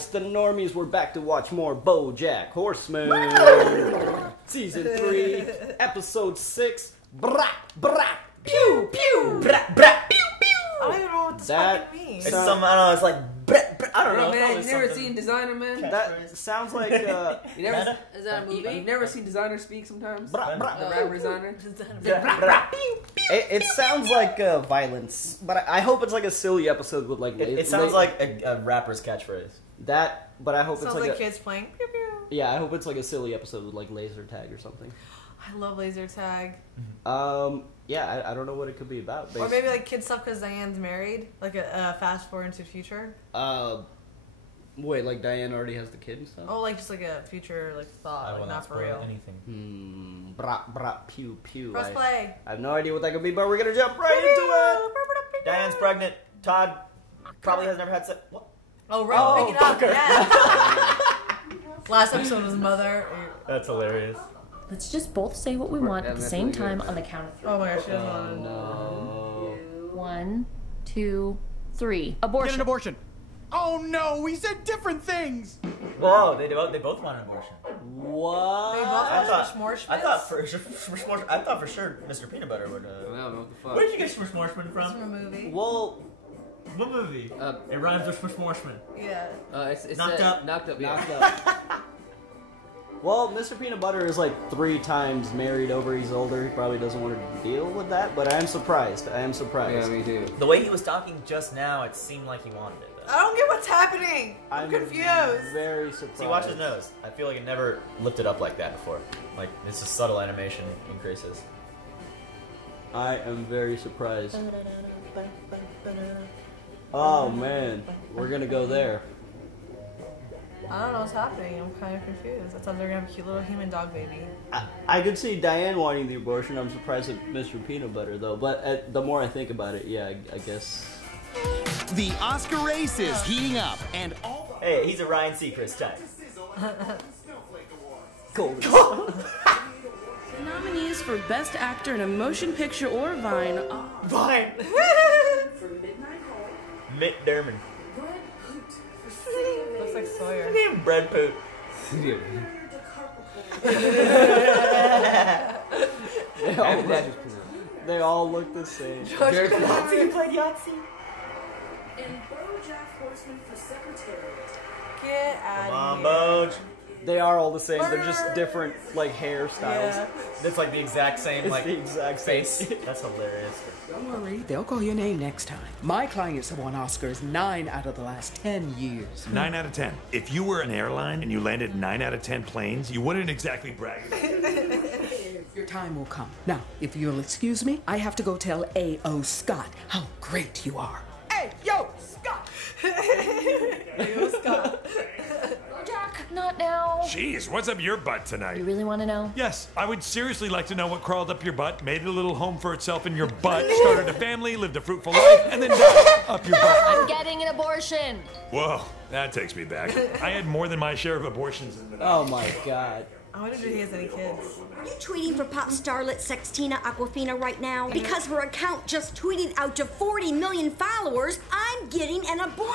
guys, the Normies were back to watch more BoJack Horseman. Season 3, Episode 6, Brrap Brrap Pew Pew. Brrap Brrap Pew Pew. I don't even know what this That fucking means. It's some, I don't know, it's like Brrap Brrap. I don't know. Man, probably you've never something. seen Designer, man? That sounds like You never, Is that a movie? You've never seen Designer speak sometimes? Brrap The Brrap. rapper Designer? Brrap Brrap Pew Pew. It sounds like violence, but I hope it's like a silly episode with like. It sounds like a rapper's catchphrase. that, but I hope Sounds it's like like a, kids playing pew pew. yeah, I hope it's like a silly episode with like laser tag or something. I love laser tag. Yeah, I don't know what it could be about. Or maybe like kid stuff because Diane's married. Like a fast forward into the future. Wait, like Diane already has the kid and stuff? Oh, like just like a future like thought, I like will not for real. anything. Brrap Brrap Pew Pew. Press play. I have no idea what that could be, but we're gonna jump right into it. Diane's pregnant. Todd probably has never had sex. What? Oh, right, pick it up. Yeah. Last episode was mother. That's hilarious. Let's just both say what we want at the same time on the count of 3. Oh my gosh, she doesn't want to. No. 1, 2, 3. Abortion. Get an abortion. Oh no, we said different things. Whoa, they both want an abortion. What? They both I want thought for sure Mr. Peanut Butter would. I don't know what the fuck. Where did you get Schmorshman from a from? movie. Well, What movie? It rhymes with Schmorshman. Yeah. It's Knocked Up. Knocked Up, yeah. knocked up. Well, Mr. Peanut Butter is like 3 times married over. He's older. He probably doesn't want to deal with that, but I am surprised. I am surprised. Yeah, me too. The way he was talking just now, it seemed like he wanted it. Though. I don't get what's happening. I'm confused. Very surprised. See, watch his nose. I feel like it never lifted up like that before. Like, it's just subtle animation increases. I am very surprised. Oh man, we're gonna go there. I don't know what's happening. I'm kind of confused. I thought they were gonna have a cute little human dog baby. I could see Diane wanting the abortion. I'm surprised at Mr. Peanut Butter though. But the more I think about it, yeah, I guess. The Oscar race is heating up, and all Hey, he's a Ryan Seacrest type. Cool. The nominees for Best Actor in a Motion Picture or Vine are Fine. Mick Dermott. Looks like Sawyer. Bread poot. They all look the same. Yahtzee played Yahtzee. And BoJack Horseman for Secretary. Get Come out on, of here. Boj. They are all the same. They're just different, like hairstyles. Yeah. That's like the exact same, It's like the exact face. same. That's hilarious. Don't worry, they'll call your name next time. My clients have won Oscars 9 out of the last 10 years. 9 out of 10. If you were an airline and you landed 9 out of 10 planes, you wouldn't exactly brag. Your time will come. Now, if you'll excuse me, I have to go tell A.O. Scott how great you are. Hey, yo, Scott! Yo, Scott. Jack, not now. Jeez, what's up your butt tonight? You really want to know? Yes, I would seriously like to know what crawled up your butt, made a little home for itself in your butt, started a family, lived a fruitful life, and then died up your butt. I'm getting an abortion. Whoa, that takes me back. I had more than my share of abortions in the Oh my god. I wonder if he has any kids. Are you tweeting for pop starlet Sextina Aquafina right now? Because her account just tweeted out to 40 million followers, I'm getting an abortion.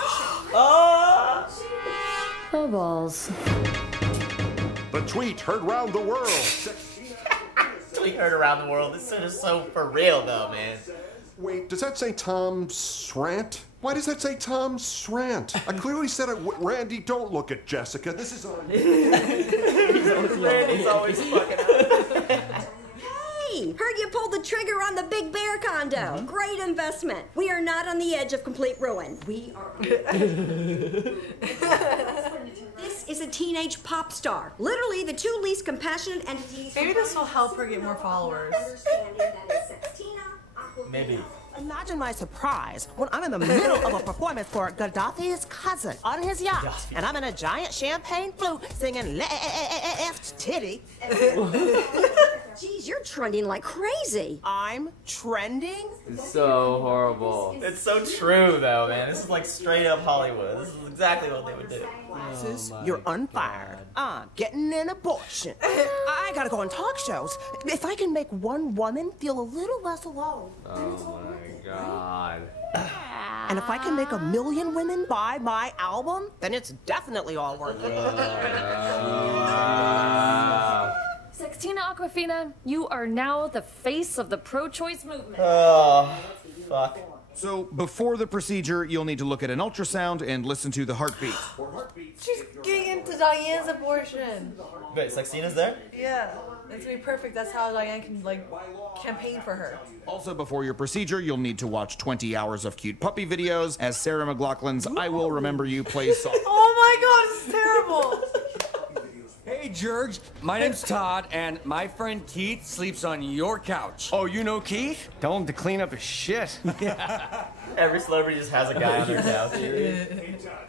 Oh! Oh, balls. The tweet heard round the world. Tweet heard around the world. This is so for real, though, man. Wait, does that say Tom Srant? Why does that say Tom Srant? I clearly said it. Randy, don't look at Jessica. This is on. Randy's always fucking up. Hey, heard you pulled the trigger on the Big Bear condo. Great investment. We are not on the edge of complete ruin. We are. This is a teenage pop star. Literally the 2 least compassionate entities. Maybe this will help her get more followers. Maybe. Imagine my surprise when I'm in the middle of a performance for Gaddafi's cousin on his yacht, and I'm in a giant champagne flute singing left titty. Geez, you're trending like crazy. I'm trending? It's so horrible. It's so true, though, man. This is like straight up Hollywood. This is exactly what they would do. You're unfired. I'm getting an abortion. I gotta go on talk shows. If I can make one woman feel a little less alone. Oh my god. And if I can make 1 million women buy my album, then it's definitely all worth it. Sextina Aquafina, you are now the face of the pro-choice movement. Oh, fuck. So, before the procedure, you'll need to look at an ultrasound and listen to the heartbeat. She's getting into Diane's abortion. Wait, Sextina's there? Yeah, it's gonna be perfect. That's how Diane can, like, campaign for her. Also, before your procedure, you'll need to watch 20 hours of cute puppy videos as Sarah McLachlan's I Will Remember You plays song. Oh my god, it's terrible! Hey, George. My name's Todd, and my friend Keith sleeps on your couch. Oh, you know Keith? Tell him to clean up his shit. Every celebrity just has a guy on their couch.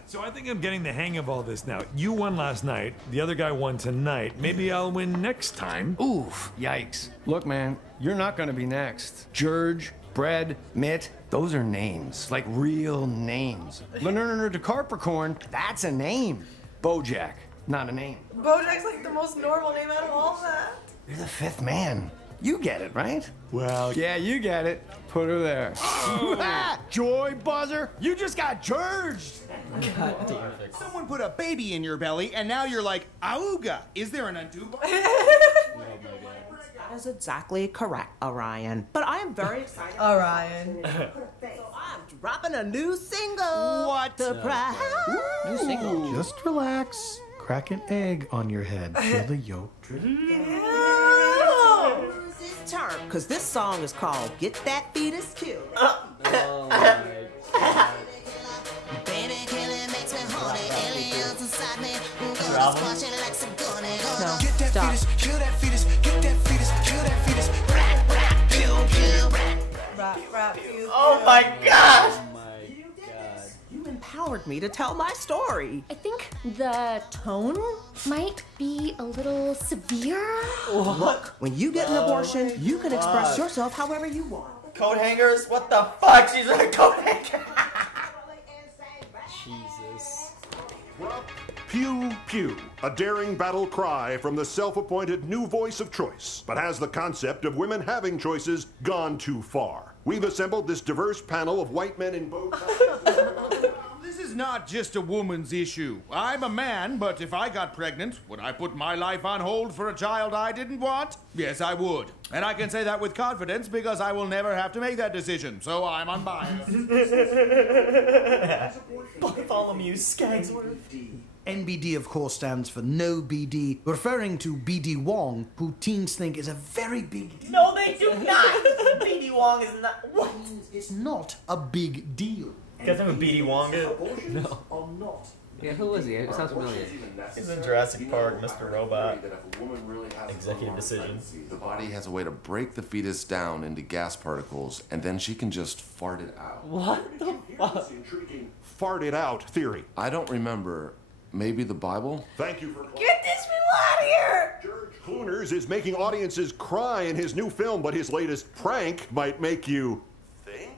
So I think I'm getting the hang of all this now. You won last night. The other guy won tonight. Maybe I'll win next time. Oof, yikes. Look, man, you're not gonna be next. George, Brad, Mitt, those are names. Like real names. Leonardo DiCapricorn, that's a name. BoJack, not a name. BoJack's like the most normal name out of all of that. You're the 5th man. You get it, right? Well, yeah, you get it. Put her there. Joy buzzer, you just got Georged. God damn it. Someone put a baby in your belly, and now you're like, auga. Is there an undo button? That is exactly correct, Orion. But I am very excited. Orion. I'm dropping a new single. What? Surprise. New single. Just relax. Crack an egg on your head. Feel the yolk drip. This term, because this song is called Get That Fetus Killed. Oh my god. Baby killing makes me horny. Aliens inside me. No, get that stop. fetus, kill that fetus, get that fetus, kill that fetus. Brrap brrap pew pew. Brrap brrap pew. Oh my god! Oh my god. You empowered me to tell my story. I think the tone might be a little severe. Look, when you get an abortion, you can express yourself however you want. Coat hangers? What the fuck? She's a coat hanger. Jesus. Brrap Pew Pew, a daring battle cry from the self-appointed new voice of choice, but has the concept of women having choices gone too far. We've assembled this diverse panel of white men in bow ties. This is not just a woman's issue. I'm a man, but if I got pregnant, would I put my life on hold for a child I didn't want? Yes, I would. And I can say that with confidence because I will never have to make that decision, so I'm unbiased. Bartholomew Skagsworth. NBD, of course, stands for No BD, referring to BD Wong, who teens think is a very big deal. No, they do not! BD Wong is not. What? It's not a big deal. You guys know who BD Wong is? No. Yeah, who is he? It sounds familiar. He's in Jurassic Park, Mr. Robot. Executive decision. The body has a way to break the fetus down into gas particles, and then she can just fart it out. What the fuck? Fart it out theory. I don't remember. Maybe the Bible? Thank you for Get these people out of here! George Clooners is making audiences cry in his new film, but his latest prank might make you think.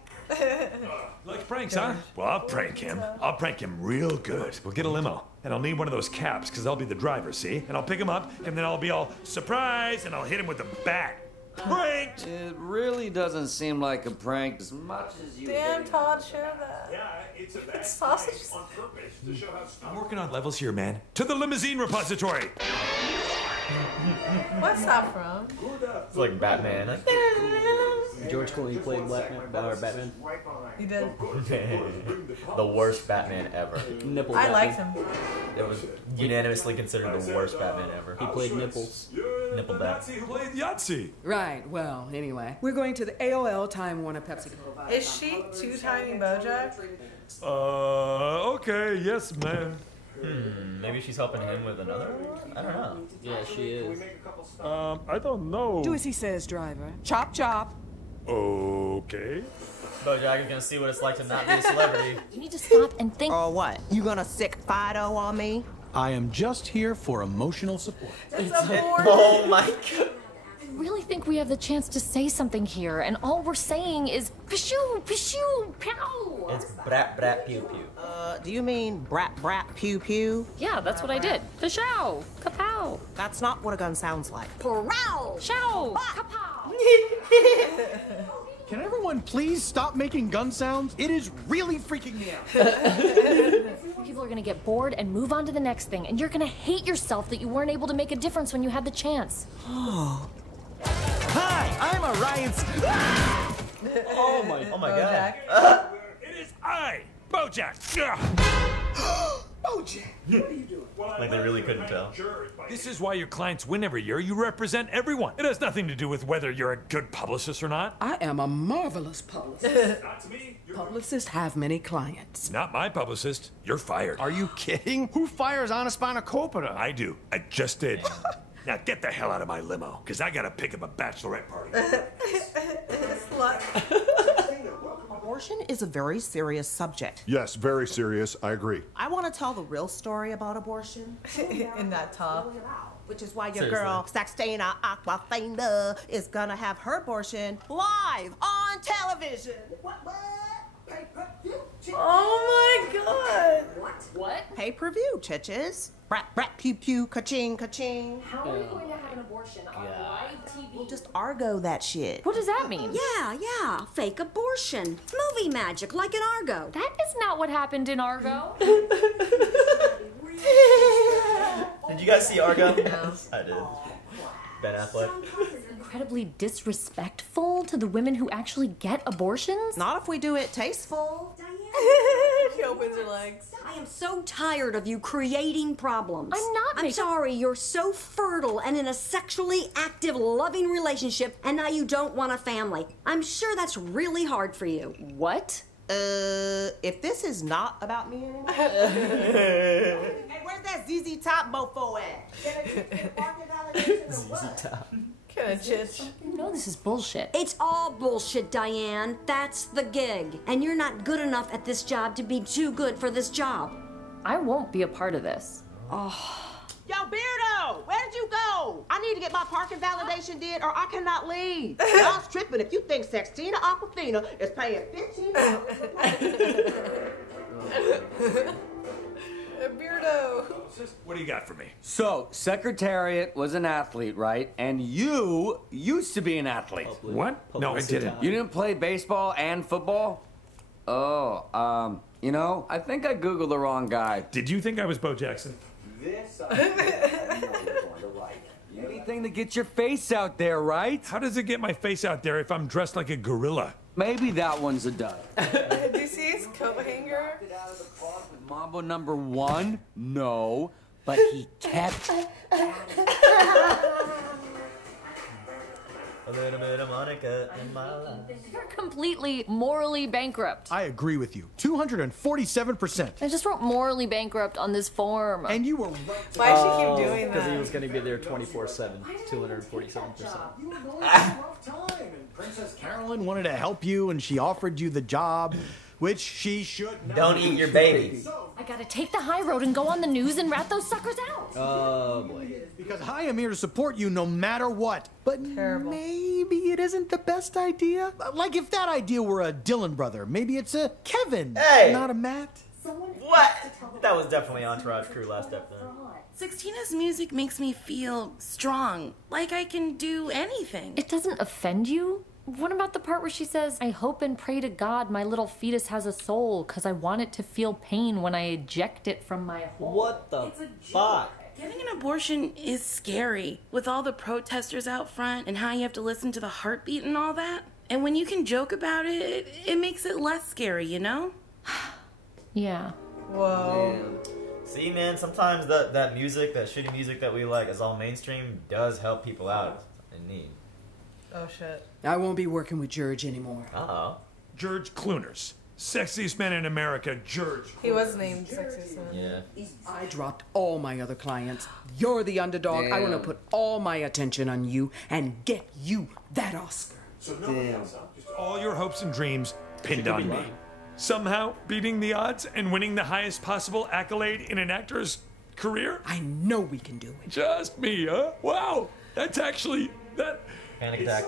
Like pranks, huh? Well, I'll prank him. I'll prank him real good. We'll get a limo, and I'll need one of those caps, because I'll be the driver, see? And I'll pick him up, and then I'll be all, surprise, and I'll hit him with a bat. Pranked! It really doesn't seem like a prank as much as you. Damn, Todd, share that. Yeah, it's a It's sausage. on purpose to show how I'm working on levels here, man. To the limousine repository! What's that from? It's like Batman. George Clooney played Batman. He did. The worst Batman ever. Nipple I Batman. liked him. It was unanimously considered the worst Batman ever. He played nipples. Nipple bat. Nazi who played Yahtzee. Right, well, anyway. We're going to the AOL Time Warner Pepsi. Is she two-timing BoJack? Okay, yes, ma'am. Maybe she's helping him with another one? I don't know. Yeah, she is. I don't know. Do as he says, driver. Chop, chop. Okay. BoJack is gonna see what it's like to not be a celebrity. You need to stop and think. Or what? You gonna sick Fido on me? I am just here for emotional support. It's a board. Oh my god. really think we have the chance to say something here, and all we're saying is pshoo, pshoo, pow. It's Brrap Brrap Pew Pew. Do you mean Brrap Brrap Pew Pew? Yeah, that's what I did. Pshow, kapow. That's not what a gun sounds like. Parow! Show, kapow. Can everyone please stop making gun sounds? It is really freaking me out. People are gonna get bored and move on to the next thing, and you're gonna hate yourself that you weren't able to make a difference when you had the chance. Hi, I'm Orion's. Oh my God. It is I, BoJack. BoJack, what are you doing? Like they really couldn't tell. This is why your clients win every year. You represent everyone. It has nothing to do with whether you're a good publicist or not. I am a marvelous publicist. Publicists have many clients. Not my publicist. You're fired. Are you kidding? Who fires Anna Spanakopita? I do. I just did. Now get the hell out of my limo, because I gotta pick up a bachelorette party. Abortion is a very serious subject. Yes, very serious. I agree. I want to tell the real story about abortion. In that top. Which is why your girl, Sextina Aquafina, is gonna have her abortion live on television. Oh my god! What? Pay-per-view, chitches. Brrap Brrap Pew Pew, ka-ching, ka-ching. How are we going to have an abortion on live TV? We'll just Argo that shit. What does that mean? Yeah, fake abortion. Movie magic, like in Argo. That is not what happened in Argo. Did you guys see Argo? I did. Ben Affleck. Incredibly disrespectful to the women who actually get abortions? Not if we do it tasteful. She opens her legs. I am so tired of you creating problems. I'm not I'm sorry, you're so fertile and in a sexually active, loving relationship, and now you don't want a family. I'm sure that's really hard for you. What? If this is not about me anymore. Hey, where's that ZZ Top mofo at? ZZ Top. You know this is bullshit. It's all bullshit, Diane. That's the gig. And you're not good enough at this job to be too good for this job. I won't be a part of this. Oh. Yo, Beardo, where did you go? I need to get my parking validation did or I cannot leave. Y'all's tripping if you think Sextina Aquafina is paying $15. Beardo. What do you got for me? So, Secretariat was an athlete, right? And you used to be an athlete. What? No, I didn't. You didn't play baseball and football? Oh, you know, I think I Googled the wrong guy. Did you think I was Bo Jackson? This I know you're going to write. Anything to get your face out there, right? How does it get my face out there if I'm dressed like a gorilla? Maybe that one's a dud. Did you see his coat hanger? Mambo number 1? No, but he kept. A little bit of Monica in my life. You're completely morally bankrupt. I agree with you. 247%. I just wrote morally bankrupt on this form. And you were right. Why does she keep doing that? Because he was going to be there 24/7, 247%. You were going through a rough time, and Princess Carolyn wanted to help you, and she offered you the job, which she should not. Don't eat your baby. I gotta take the high road and go on the news and rat those suckers out. Oh boy. Because I am here to support you no matter what. But maybe it isn't the best idea. Like if that idea were a Dylan brother, maybe it's a Kevin, not a Matt. What? That was definitely Entourage Crew last episode. Sextina's music makes me feel strong, like I can do anything. It doesn't offend you? What about the part where she says, I hope and pray to God my little fetus has a soul because I want it to feel pain when I eject it from my hole? What the fuck? Getting an abortion is scary, with all the protesters out front and how you have to listen to the heartbeat and all that. And when you can joke about it, it makes it less scary, you know? Yeah. Whoa. Man. See, man, sometimes that music, that shitty music that we like is all mainstream, does help people out in need. Oh shit. I won't be working with George anymore. Uh-oh. George Clooners. Sexiest man in America, George. He was named Sexiest Man. Yeah. I dropped all my other clients. You're the underdog. I want to put all my attention on you and get you that Oscar. So just all your hopes and dreams pinned on me. Somehow beating the odds and winning the highest possible accolade in an actor's career? I know we can do it. Just me, huh? Wow. That's actually, Panic attack.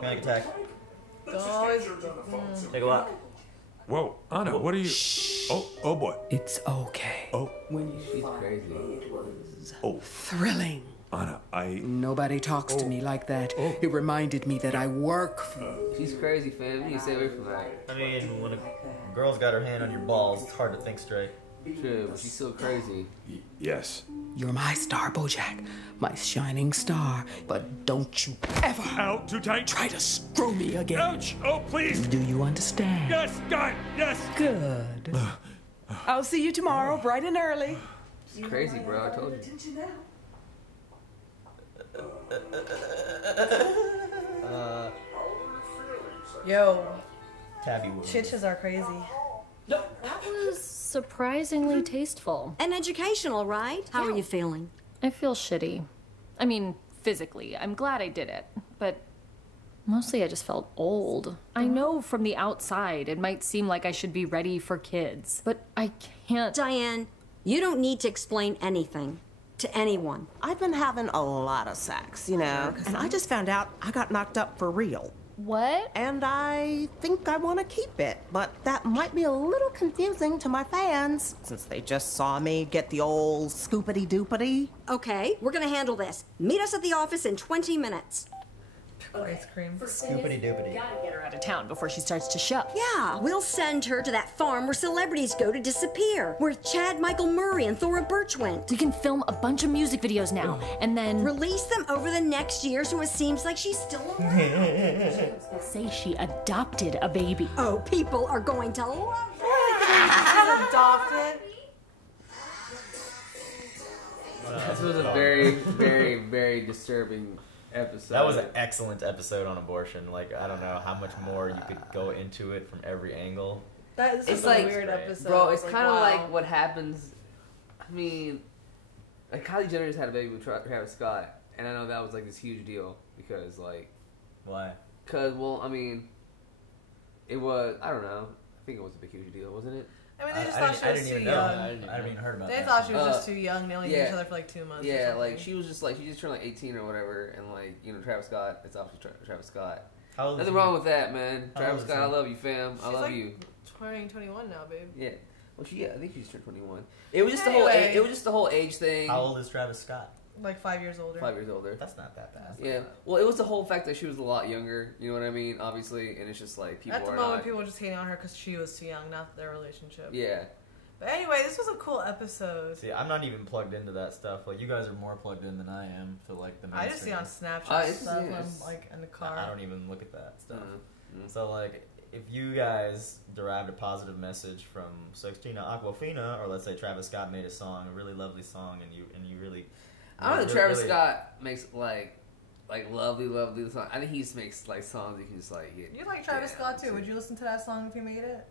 Panic attack. Take a lot. Whoa, Anna, what are you? Oh boy. It's okay. Oh. She's crazy. Oh. Thrilling. Anna, Nobody talks to me like that. It reminded me that I work for... She's crazy, fam. You need to stay away from that. I mean, when a girl's got her hand on your balls, it's hard to think straight. True, but she's still crazy. Yes. You're my star, BoJack. My shining star. But don't you ever... Out, too tight. ...try to screw me again. Ouch! Oh, please. Do you understand? Yes, God, yes. Good. I'll see you tomorrow, bright and early. She's crazy, bro. I told you. Yo. Tabby wood. Chitches are crazy. That was surprisingly tasteful. And educational, right? How are you feeling? I feel shitty. I mean, physically. I'm glad I did it. But mostly I just felt old. I know from the outside it might seem like I should be ready for kids, but I can't. Diane, you don't need to explain anything to anyone. I've been having a lot of sex, you know, and I just found out I got knocked up for real. What? And I think I want to keep it, but that might be a little confusing to my fans, since they just saw me get the old scoopity-doopity. Okay, we're gonna handle this. Meet us at the office in 20 minutes. Ice cream. Scoopity doopity. Gotta get her out of town before she starts to show. Yeah, we'll send her to that farm where celebrities go to disappear, where Chad Michael Murray and Thora Birch went. We can film a bunch of music videos now, and then release them over the next year so it seems like she's still around. Say she adopted a baby. Oh, people are going to love her. Adopted. This was a very, very, very disturbing episode. That was an excellent episode on abortion. Like, I don't know how much more you could go into it from every angle. That is It's a like, weird episode. bro, it's kind of wow. like what happens. I mean, like Kylie Jenner just had a baby with Travis Scott, and I know that was like this huge deal because, like, why? Because, well, I mean, it was. I don't know. I think it was a big huge deal, wasn't it? I mean, they just thought she was too young. I didn't even heard about They that. thought she was just too young. They only knew yeah. each other for like 2 months. Yeah, or something. like she was just like she just turned like 18 or whatever, and like you know Travis Scott. It's obviously Travis Scott. How old is Nothing he? wrong with that, man. How Travis old is Scott, I he? love you, fam. I She's love like you. 21 now, babe. Yeah. Well, I think she's turned 21. It was just the whole. Anyway. It was just the whole age thing. How old is Travis Scott? Like 5 years older. 5 years older. That's not that bad. Yeah. Well, it was the whole fact that she was a lot younger. You know what I mean? Obviously, and it's just like people At the are moment, not. people were just hating on her because she was too young, not their relationship. Yeah. But anyway, this was a cool episode. See, I'm not even plugged into that stuff. Like, you guys are more plugged in than I am to like the mainstream. I just see on Snapchat stuff when I'm like in the car. I don't even look at that stuff. So like, if you guys derived a positive message from Sextina Aquafina, or let's say Travis Scott made a song, a really lovely song, and you really, I don't know. really, Travis really- Scott makes like lovely songs. I think he just makes like songs you can just like get. You like Travis down Scott too. to. Would you listen to that song if he made it?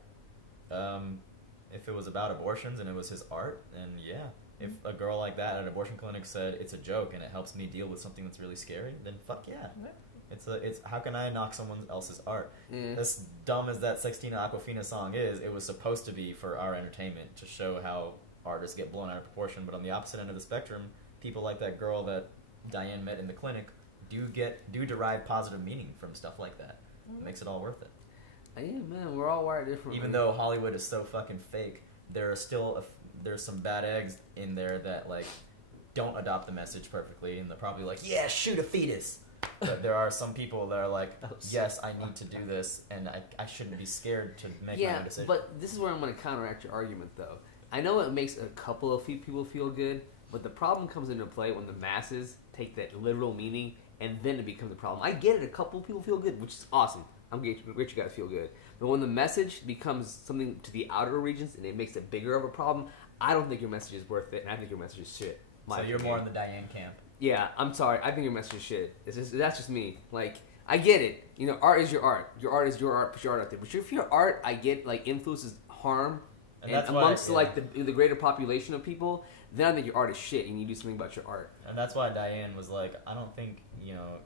If it was about abortions and it was his art, then yeah. If a girl like that at an abortion clinic said it's a joke and it helps me deal with something that's really scary, then fuck yeah. It's how can I knock someone else's art? Yeah. As dumb as that Sextina Aquafina song is, it was supposed to be for our entertainment, to show how artists get blown out of proportion. But on the opposite end of the spectrum, people like that girl that Diane met in the clinic do derive positive meaning from stuff like that. It makes it all worth it. Yeah, man, we're all wired differently. Even though Hollywood is so fucking fake, there are still there's some bad eggs in there that like don't adopt the message perfectly, and they're probably like, yeah, shoot a fetus. But there are some people that are like, yes, I need to do this, and I shouldn't be scared to make my own decision. But this is where I'm going to counteract your argument, though. I know it makes a couple of people feel good, but the problem comes into play when the masses take that literal meaning, and then it becomes a problem. I get it, a couple of people feel good, which is awesome. I'm great you guys feel good. But when the message becomes something to the outer regions and it makes it bigger of a problem, I don't think your message is worth it, and I think your message is shit. So you're more in the Diane camp. Yeah, I'm sorry. I think your message is shit. That's just me. Like, I get it. You know, art is your art. Your art is your art. Put your art out there. But if your art, I get, like, influences harm and that's amongst, why, like, the greater population of people, then I think your art is shit and you do something about your art. And that's why Diane was like, I don't think, you know,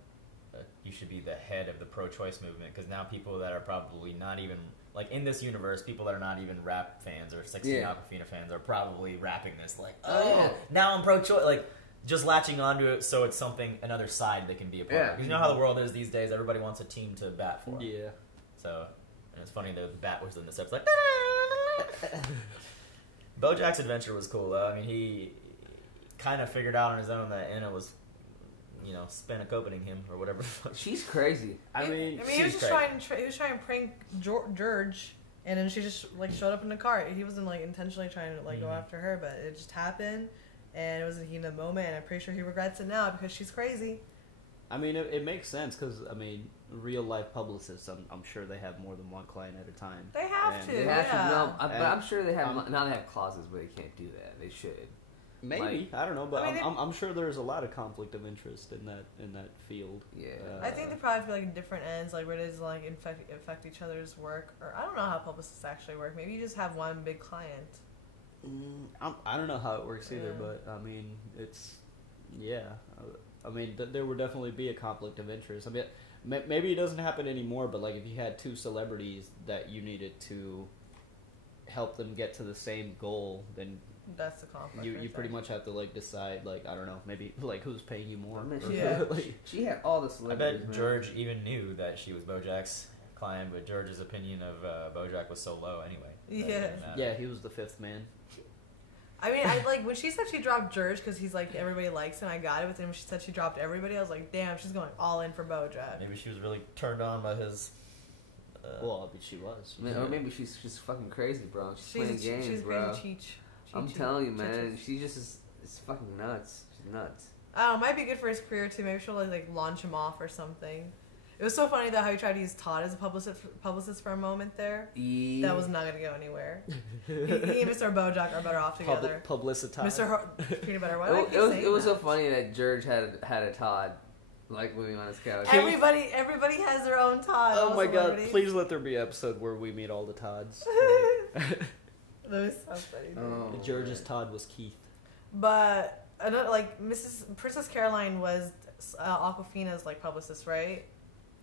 you should be the head of the pro-choice movement, because now people that are probably not even, like, in this universe, people that are not even rap fans or Sextina Aquafina fans are probably rapping this, like, oh, yeah. now I'm pro-choice. Like, just latching onto it so it's something, another side they can be a part of. Because you know how the world is these days, everybody wants a team to bat for. Yeah. So, and it's funny the bat was in this episode like, BoJack's adventure was cool though. I mean, he kind of figured out on his own that Anna was, Hispanic opening him or whatever. She's crazy. I mean, he was just trying to prank George, and then she just showed up in the car. He wasn't intentionally trying to go after her, but it just happened, and it was a heat of the moment. And I'm pretty sure he regrets it now because she's crazy. I mean, it makes sense because real life publicists, I'm sure they have more than one client at a time. They have to. They have to. No, but I'm sure they have. Now they have clauses where they can't do that. They should. Maybe, I don't know, but I'm sure there's a lot of conflict of interest in that field. Yeah, I think they probably feel different ends, where it is affect each other's work, or I don't know how publicists actually work. Maybe you just have one big client. I don't know how it works either, but I mean, there would definitely be a conflict of interest. I mean, maybe it doesn't happen anymore, but if you had two celebrities that you needed to help them get to the same goal, then that's the conflict. You pretty much have to decide I don't know, maybe who's paying you more. She had all the celebrities. I bet George even knew that she was BoJack's client, but George's opinion of BoJack was so low anyway. Yeah, he was the fifth man. I mean, when she said she dropped George because he's everybody likes him, I got it. But then when she said she dropped everybody, I was like, damn, she's going all in for BoJack. Maybe she was really turned on by his. Well, but she was. Or maybe she's just fucking crazy, bro. She's playing games, she's bro. Cheech. I'm telling you, man. She just is fucking nuts. She's nuts. I don't know. Might be good for his career too. Maybe she'll launch him off or something. It was so funny though how he tried to use Todd as a publicist for a moment there. Yeah. That was not going to go anywhere. he and Mr. BoJack are better off together. Publicitized. Mr. Peanut Butter. Why it was so funny that George had a Todd moving on his couch. Everybody has their own Todd. Oh my god! Please let there be an episode where we meet all the Todds. That was so funny. George's Todd was Keith. But Princess Caroline was Awkwafina's publicist, right?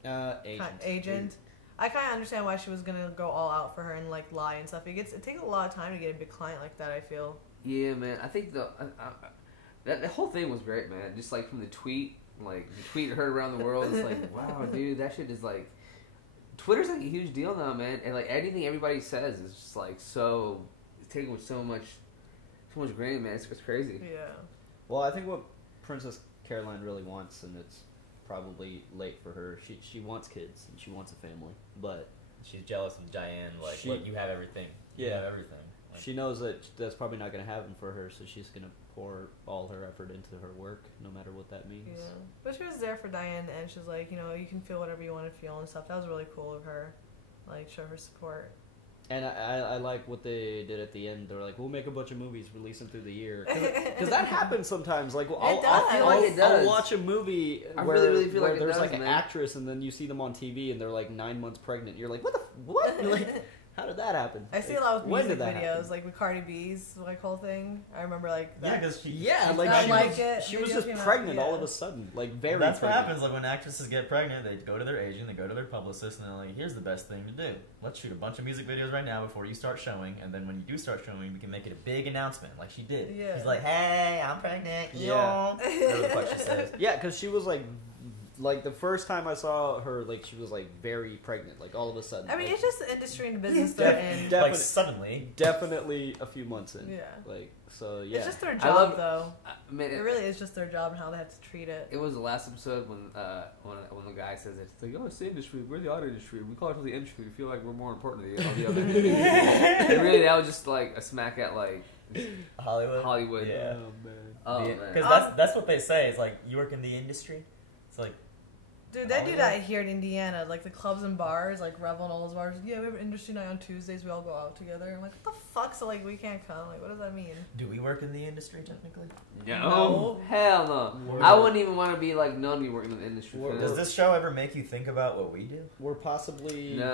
Agent. I kind of understand why she was gonna go all out for her and lie and stuff. It takes a lot of time to get a big client like that. I feel. Yeah, man. I think the whole thing was great, man. Just from the tweet, the tweet heard around the world. It's wow, dude, that shit is Twitter's a huge deal now, man. And anything everybody says is just so it's taken with so much grain, man. It's crazy. Yeah. Well, I think what Princess Caroline really wants, and it's probably late for her. She wants kids and she wants a family, but she's jealous of Diane. Look, you have everything. You have everything. She knows that's probably not going to happen for her, so she's going to pour all her effort into her work, no matter what that means. Yeah, but she was there for Diane, and she's you can feel whatever you want to feel and stuff. That was really cool of her, show her support. And I like what they did at the end. They're we'll make a bunch of movies, release them through the year. Because that happens sometimes. I'll watch a movie where there's an actress, and then you see them on TV, and they're 9 months pregnant. You're like, what? How did that happen? I see a lot of music videos, with Cardi B's whole thing. I remember that. She was just pregnant all of a sudden, very. That's pregnant. what happens. When actresses get pregnant, they go to their agent, they go to their publicist, and they're like, "Here's the best thing to do. Let's shoot a bunch of music videos right now before you start showing, and then when you do start showing, we can make it a big announcement, like she did." Yeah. He's like, "Hey, I'm pregnant." Yeah. Whatever the fuck she says. Yeah, because she was the first time I saw her, she was very pregnant, all of a sudden. I mean, it's just the industry and the business they're in. Suddenly. Definitely a few months in. Yeah. So, yeah. It's just their job, though. It really is just their job and how they have to treat it. It was the last episode when the guy says it's it's the industry. We're the auto industry. We call ourselves the industry. We feel like we're more important than the other. And really, that was just a smack at Hollywood. Yeah. Oh, man. Oh, man. Because that's what they say. It's you work in the industry. It's dude, they do that here in Indiana. The clubs and bars, Revel and all those bars. Yeah, we have an industry night on Tuesdays. We all go out together. I'm like, what the fuck? So, we can't come. What does that mean? Do we work in the industry, technically? No. Hell no. I wouldn't even want to be known to be working in the industry. Does this show ever make you think about what we do? We're possibly dipping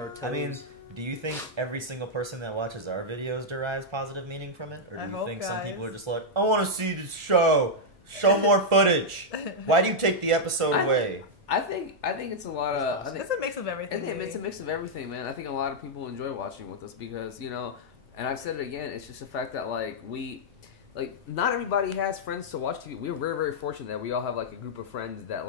our toes. I mean, do you think every single person that watches our videos derives positive meaning from it? Or do you think some people are just I want to see this show. Show more footage. Why do you take the episode away? I think it's a lot of. It's a mix of everything. I think it's a mix of everything, man. I think a lot of people enjoy watching with us because and I've said it again. It's just the fact that like not everybody has friends to watch TV. We're very, very fortunate that we all have like a group of friends that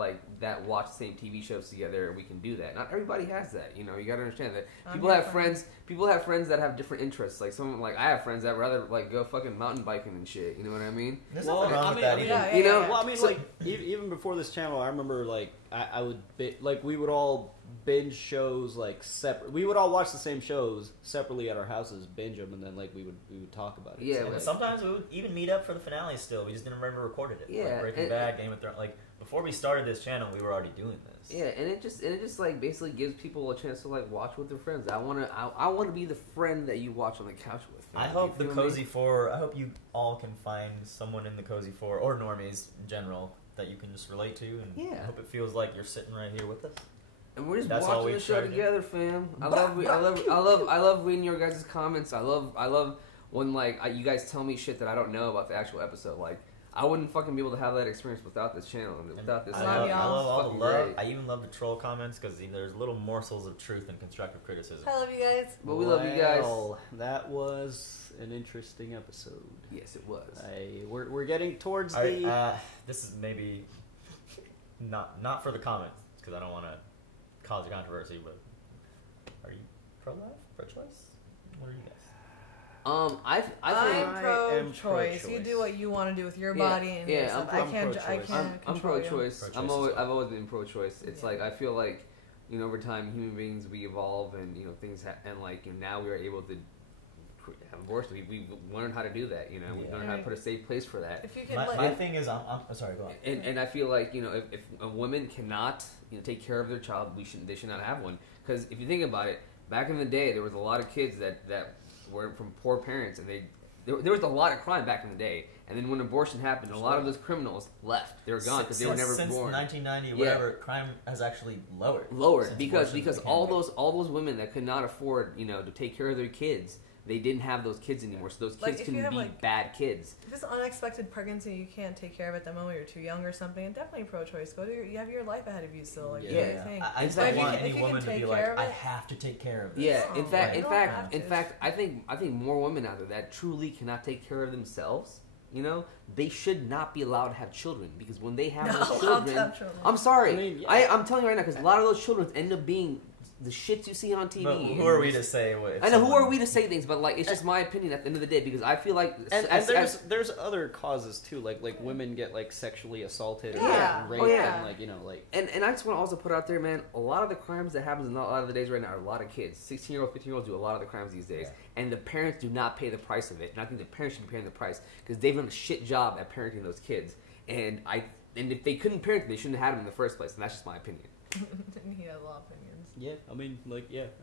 watch the same TV shows together, and we can do that. Not everybody has that, you know. You got to understand that people have friends. People have friends that have different interests. Like someone like I have friends that rather like go fucking mountain biking and shit. You know what I mean? There's nothing wrong with that either. You know, well, I mean, like even before this channel, I remember like I would like we would all binge shows like separate. We would all watch the same shows separately at our houses, binge them, and then like we would talk about it. Yeah, so, like, sometimes we would even meet up for the finale. Still, we just didn't remember recorded it. Yeah, like Breaking Bad, Game of Thrones. Like before we started this channel, we were already doing this. Yeah, and it just like basically gives people a chance to like watch with their friends. I wanna be the friend that you watch on the couch with. I hope the Cozy Four. I hope you all can find someone in the Cozy Four or Normies in general that you can just relate to, and I hope it feels like you're sitting right here with us. And we're just watching the show together, fam. I love reading your guys' comments. I love when like you guys tell me shit that I don't know about the actual episode. Like I wouldn't fucking be able to have that experience without this channel and without this. I love all the love. I even love the troll comments because there's little morsels of truth and constructive criticism. I love you guys. But we love you guys. That was an interesting episode. Yes, it was. We're getting towards this is maybe not for the comments because I don't want to cause a controversy. But are you pro-life, pro-choice? What are you guys? I'm pro-choice. You do what you want to do with your body and your stuff. I'm pro-choice. I've always been pro-choice. It's like I feel like, you know, over time human beings we evolve and you know things and like now we are able to have abortion. We've learned how to do that. You know, we've learned how to put a safe place for that. If you can, my thing is, I'm sorry. Go on. And I feel like you know if a woman cannot take care of their child, they should not have one. Because if you think about it, back in the day there was a lot of kids that were from poor parents, and there was a lot of crime back in the day. And then when abortion happened, a lot of those criminals left. They were gone because they were never since born. 1990 or whatever, crime has actually lowered. Because all those women that could not afford to take care of their kids, they didn't have those kids anymore. So those kids can be bad kids. If it's an unexpected pregnancy, you can't take care of it at the moment, you're too young or something. Definitely pro-choice. You have your life ahead of you still. Like, do your thing. I don't want any woman to be like, I have to take care of this. Yeah, in fact, I think more women out there that truly cannot take care of themselves. You know, they should not be allowed to have children because when they have those children, I'm sorry, I'm telling you right now because a lot of those children end up being the shits you see on TV. But who are we to say? I know who are we to say things, but like it's just my opinion at the end of the day because I feel like and there's other causes too, like women get like sexually assaulted or raped and and I just want to also put out there, man, a lot of the crimes that happens in a lot of the days right now are a lot of kids, 16-year-olds, 15-year-olds do a lot of the crimes these days, and the parents do not pay the price of it. And I think the parents should be paying the price because they've done a shit job at parenting those kids, and if they couldn't parent them, they shouldn't have had them in the first place, and that's just my opinion. He has a lot of opinions. Yeah, I mean, like, it's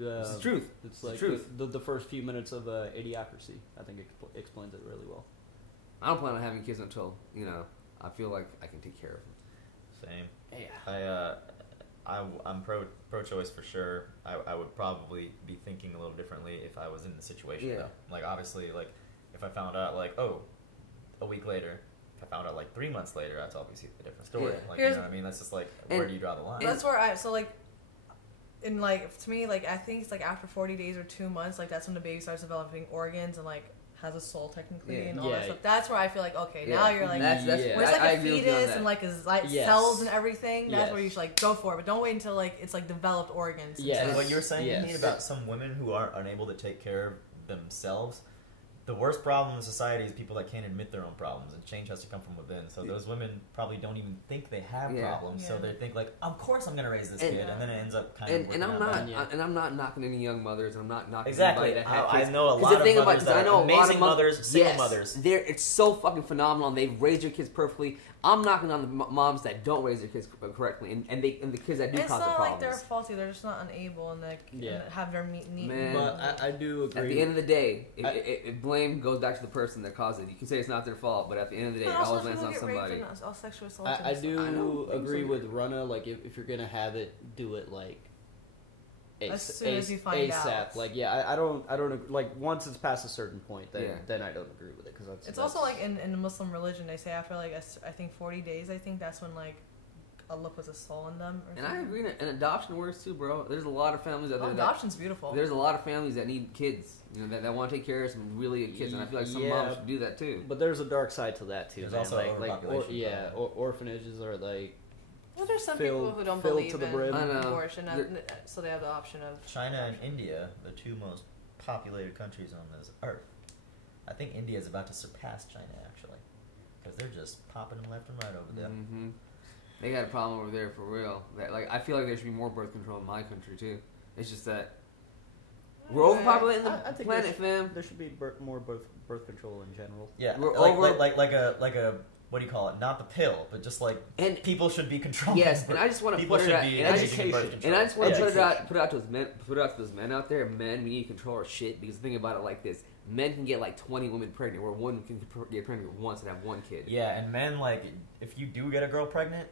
the truth. It's like the truth. The first few minutes of Idiocracy, I think, explains it really well. I don't plan on having kids until I feel like I can take care of them. Same. Yeah. I'm pro-choice for sure. I would probably be thinking a little differently if I was in the situation though. Like obviously, like if I found out like a week later. I found out like 3 months later, that's obviously a different story. Like, you know what I mean? That's just like, where do you draw the line? That's where to me, like, I think it's like after 40 days or 2 months, like that's when the baby starts developing organs and like has a soul technically and all that stuff. That's where I feel like, okay, now you're like, where's like a fetus and like his cells and everything, that's where you should like go for it. But don't wait until like it's like developed organs. Yeah, and what you're saying to me about some women who are unable to take care of themselves, the worst problem in society is people that can't admit their own problems, and change has to come from within. So those women probably don't even think they have problems. So they think like, of course I'm going to raise this kid, and then it ends up kind of. I'm not knocking any young mothers. I'm not knocking anybody that have kids. I know a lot of mothers that are amazing mothers, single mothers. It's so fucking phenomenal, and they've raised their kids perfectly. I'm knocking on the moms that don't raise their kids correctly, and the kids that do cause the problems. It's not like they're faulty; they're just not unable and have their meat. Man, but I do agree. At the end of the day, blame goes back to the person that caused it. You can say it's not their fault, but at the end of the day, it always lands on somebody. I do agree with Rana. Like, if you're gonna have it, do it like as soon as you find ASAP. out. Like, I don't like once it's past a certain point, then I don't agree with it because that's also like in the Muslim religion, they say after like I think 40 days, I think that's when like Allah puts a soul in them. And I agree. And adoption works too, bro. There's a lot of families out there. Adoption's beautiful. There's a lot of families that need kids. You know, that want to take care of some really good kids, and I feel like some moms should do that too. But there's a dark side to that too. There's man. also overpopulation. Orphanages are like. Well, there's some people who don't believe in abortion, so they have the option of. China and India, the two most populated countries on this earth. I think India is about to surpass China actually, because they're just popping them left and right over there. Mm-hmm. They got a problem over there for real. That, like, I feel like there should be more birth control in my country too. It's just that we're overpopulating the planet, fam. There should be more birth control in general. Yeah, we're like a what do you call it? Not the pill, but just like people should be controlled. Yes, and I just want to put it out. And I just want to put it out to those men out there. Men, we need to control our shit, because think about it like this: men can get like 20 women pregnant, where one can get pregnant once and have one kid. Yeah, and men, like, if you do get a girl pregnant,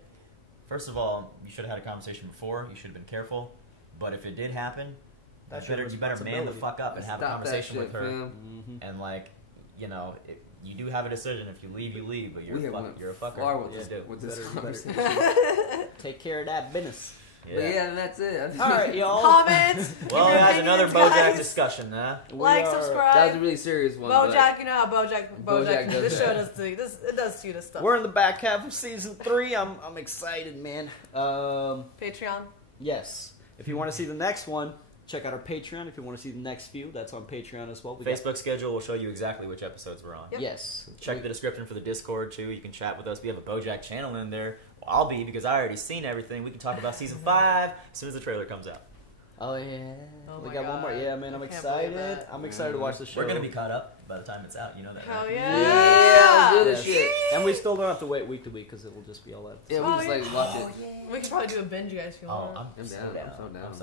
first of all, you should have had a conversation before. You should have been careful. But if it did happen, you better man the fuck up and have a conversation with her. Mm-hmm. And like, you know, you do have a decision. If you leave, you leave. But you're a fucker. With this conversation. Take care of that business. Yeah, that's it. All right, y'all. Comments. Well, guys, another BoJack discussion, huh? Like, subscribe. That was a really serious one. BoJack, you know how BoJack. This show does it does stupid stuff. We're in the back half of season 3. I'm excited, man. Patreon. Yes. If you want to see the next one, check out our Patreon. If you want to see the next few, that's on Patreon as well. Facebook schedule will show you exactly which episodes we're on. Yep. Yes. Check the description for the Discord, too. You can chat with us. We have a BoJack channel in there. Well, I'll be, because I already seen everything. We can talk about season 5 as soon as the trailer comes out. Oh, yeah. We got one more. Yeah, man, I'm excited. I'm excited to watch the show. We're going to be caught up by the time it's out. You know that, Hell right? yeah. Do this shit. And we still don't have to wait week to week, because it will just be all that. Yeah, we just like watch it. We could probably do a binge, you guys, if you want. I'm so down.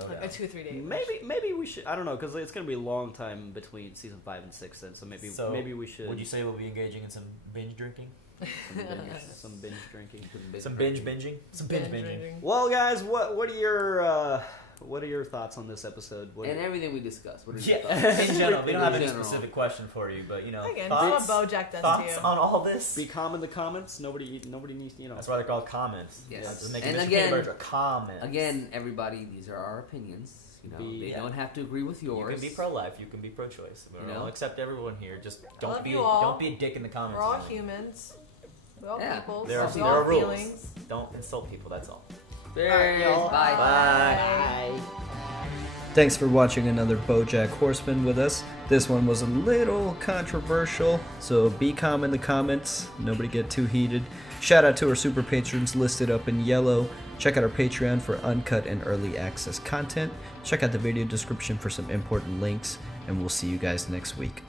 Like a 2-3 day. Maybe we should. I don't know, because it's going to be a long time between season 5 and 6, then. So maybe we should. Would you say we'll be engaging in some binge drinking? Some binge drinking. Some binge binging. Some binge binging. Well, guys, what are your thoughts on this episode? And everything we discussed. What are your thoughts? In general, we don't have any specific question for you, but thoughts, what BoJack does thoughts to you. on all this. Be calm in the comments. Nobody needs to, That's why they're called comments. Yes. And again, comments. Again, everybody, these are our opinions. They don't have to agree with yours. You can be pro-life. You can be pro-choice. We'll accept everyone here. Just don't be a dick in the comments. We're all humans. We're all people. There are rules. Feelings. Don't insult people. That's all. Bye. Bye. Thanks for watching another BoJack Horseman with us. This one was a little controversial, so be calm in the comments. Nobody get too heated. Shout out to our super patrons listed up in yellow. Check out our Patreon for uncut and early access content. Check out the video description for some important links, and we'll see you guys next week.